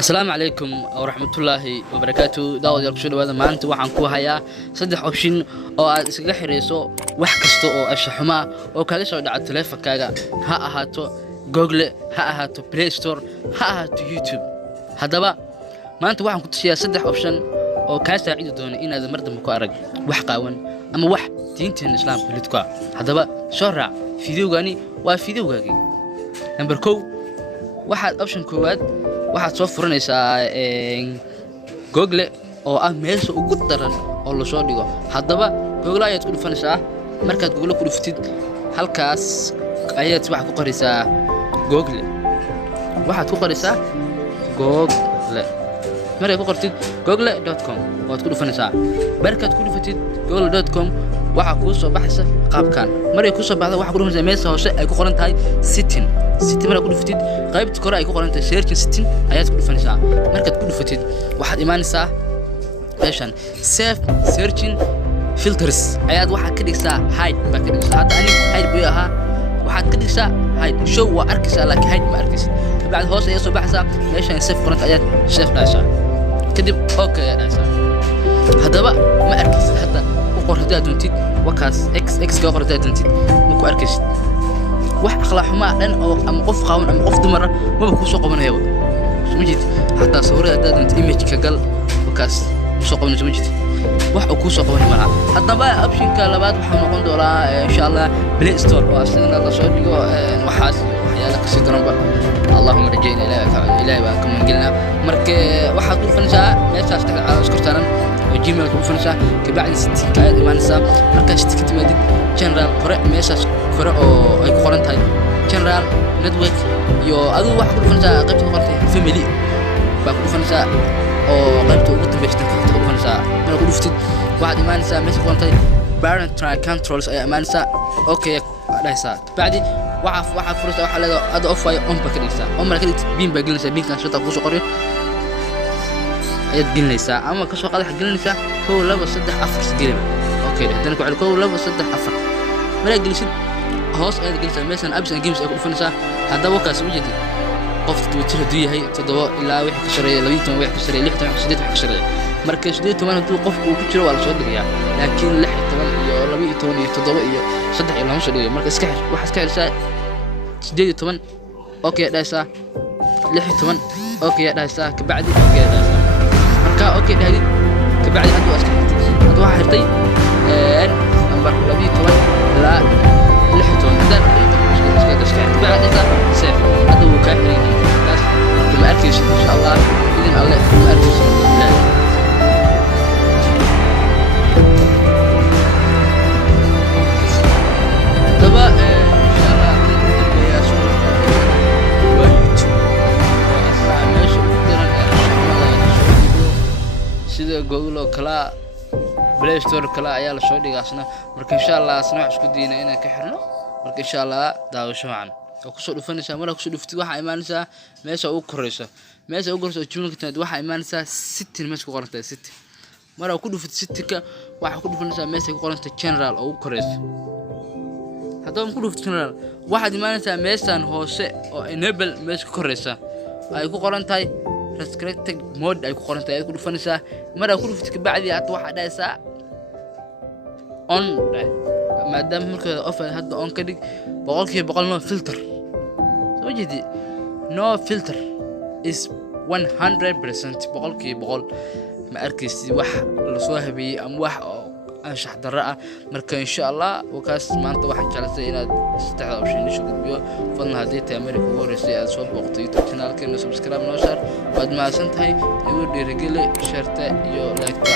السلام عليكم ورحمة الله وبركاته. داود يركشون هذا ما أنت وعن كوها يا صدق أوبشن أو سجح رئيسو وحكستو أو الشحمة أو كذا شو على التلفون كذا ها هاتو جوجل ها هاتو بلاي ستور ها هاتو يوتيوب. هذا بقى ما أنت وعن كنت شيء صدق أوبشن أو كاسة عيد دون إن هذا مرد مكارج وحقاون أما واحد دينتين الإسلام بلتقى. هذا بقى شرع فيديو جاني وفيديو جاي نمبر كو واحد أوبشن كواد waxaad soo furanaysaa Google oo ah meesha ugu daran oo la soo dhigo. Hadaba Google ayaad ku dhufanaysaa. Markaad Google ku dhuftid halkaas ayaad wax ku qoraysaa Google. Waxaad ku qoraysaa Google. Markaad ku qortid google.com waad ku dhufanaysaa. Markaad ku dhufatid google.com waxa ku soo baxaysa qaabkan. Markay ku soo baxdo waxa ku dhufanaysaa meesha hoose ay ku qoran tahay setting markaad ku dhuftid qaybta kore ay ku qoran tahay search setting ayaad ku dhufanaysaa. Markaad ku dhufatid waxaad imaanaysaa meeshan save searching filters ayaad waxa ka dhigaysaa hide ba ka dhigaysaa. Hadda ani hide bay ahaa waxaad ka dhigaysaa hide show waa arkaysaa laakiin hide ma arkaysid. Kabacdi hoos ayaa soo baxaysaa meeshan save qoranta ayaad save dhaysaa kadib okay ayaad dhaysaa. hadaba ma arkaysid hadda u qor hadaa doontid wakaas x ka qor hadaa doontid ma ku arkaysid wax akhlaaq xumo dhan oo ama qof qaawan ama qof dumar ma ku soo qabanayo sumajid hatta sawirada hadaa doontid image ka gal wakaas soo qabanayso sumajid wax ku soo qaban malaha. hadaba option ka labaad waxa noqon doonaa insha Allah Play Store oo asagana la soo dhigo waxaas waxyaalo ka sii daranba اللهم رجينا إلهي وكم من قلنا مرك واحد طول فنشا نفسه على سكرتنا وجيميل طول فنشا كبعد ستين كايد إيمانسا مرك ستكت مادي جنرال قرأ ميساج قرأ أو أي قرنت هاي جنرال ندوك يو أدو واحد طول فنشا قيبته قرنتي فاميلي بقول فنشا أو قيبته قط بيشتك طول فنشا أنا أقول فتد واحد إيمانسا ميساج قرنتي parent controls أي إيمانسا أوكي ليسا بعدي waxa fursa waxa leedo ad off way on bakadisa oo markay biin bagelinaysa biinkan shota ku soo qoriyo ayad gelinaysa ama ka soo qadax gelinaysa 1 2 3 4 gelin okay hadan ku cilko 2 3 4 mara gelisid hoos ayad gelinaysa meeshan apps and games ay ku dhufanaysa hadaba kaas u jeedid qofta Twitter haduu yahay 7 ilaa wixii ka shareeyay 12 wixii ka shareeyay 16 wixii ka shareeyay marka 18 haduu qofku uu ku jiro waa la soo dhigayaa laakiin 16 iyo 12 iyo 7 iyo 3 iyo lama soo dhigayo marka iska xir waxa iska xirsaa 18 اوكي دايسا 16 اوكي دايسا كبعدي اوكي دايسا marka اوكي daadid كبعدي haduu iska haduu waxa xirtay number 12 la 16 hadan iska كبعدي save haduu ka xirin taas ma arkaysid insha Allah idin Allah ma arkaysid Google kala Play Store kala ayaa la soo dhigaasna marka insha Allah asna wax isku diina inaan ka xirno marka insha Allah daawasho wacan oo ku soo dhufanaysa marka ku soo dhuftid waxa imaanaysa meesha ugu koreyso jumlada tan waxa imaanaysa setting meesha ku qorantay setting marka ku dhuftid setting-ka waxa ku dhufanaysa meesha ku qorantay general oo ugu koreyso hadaba ku dhuftid general waxa imaanaysa meeshan hoose oo enable meesha ku koreysa ay ku qorantay restricted mode ay ku qorantay ay ku dhufanaysaa marka ku dhuftid kabacdi aad waxa dhaysaa on maadaama markada off hadda on ka dhig 100% no filter soo jeedi no filter is 100% 100% ma arkaysid wax la soo habeeyay ama wax anshax darro ah marka insha Allah wakaas maanta waxa jeclaysay inaad saddexda option isku gudbiyo fadlan hadii tahay America ugu horeysay aad soo booqatay YouTube channel-keena subscribe noo share waad mahadsantahay igu dhiirigeli share iyo like-ta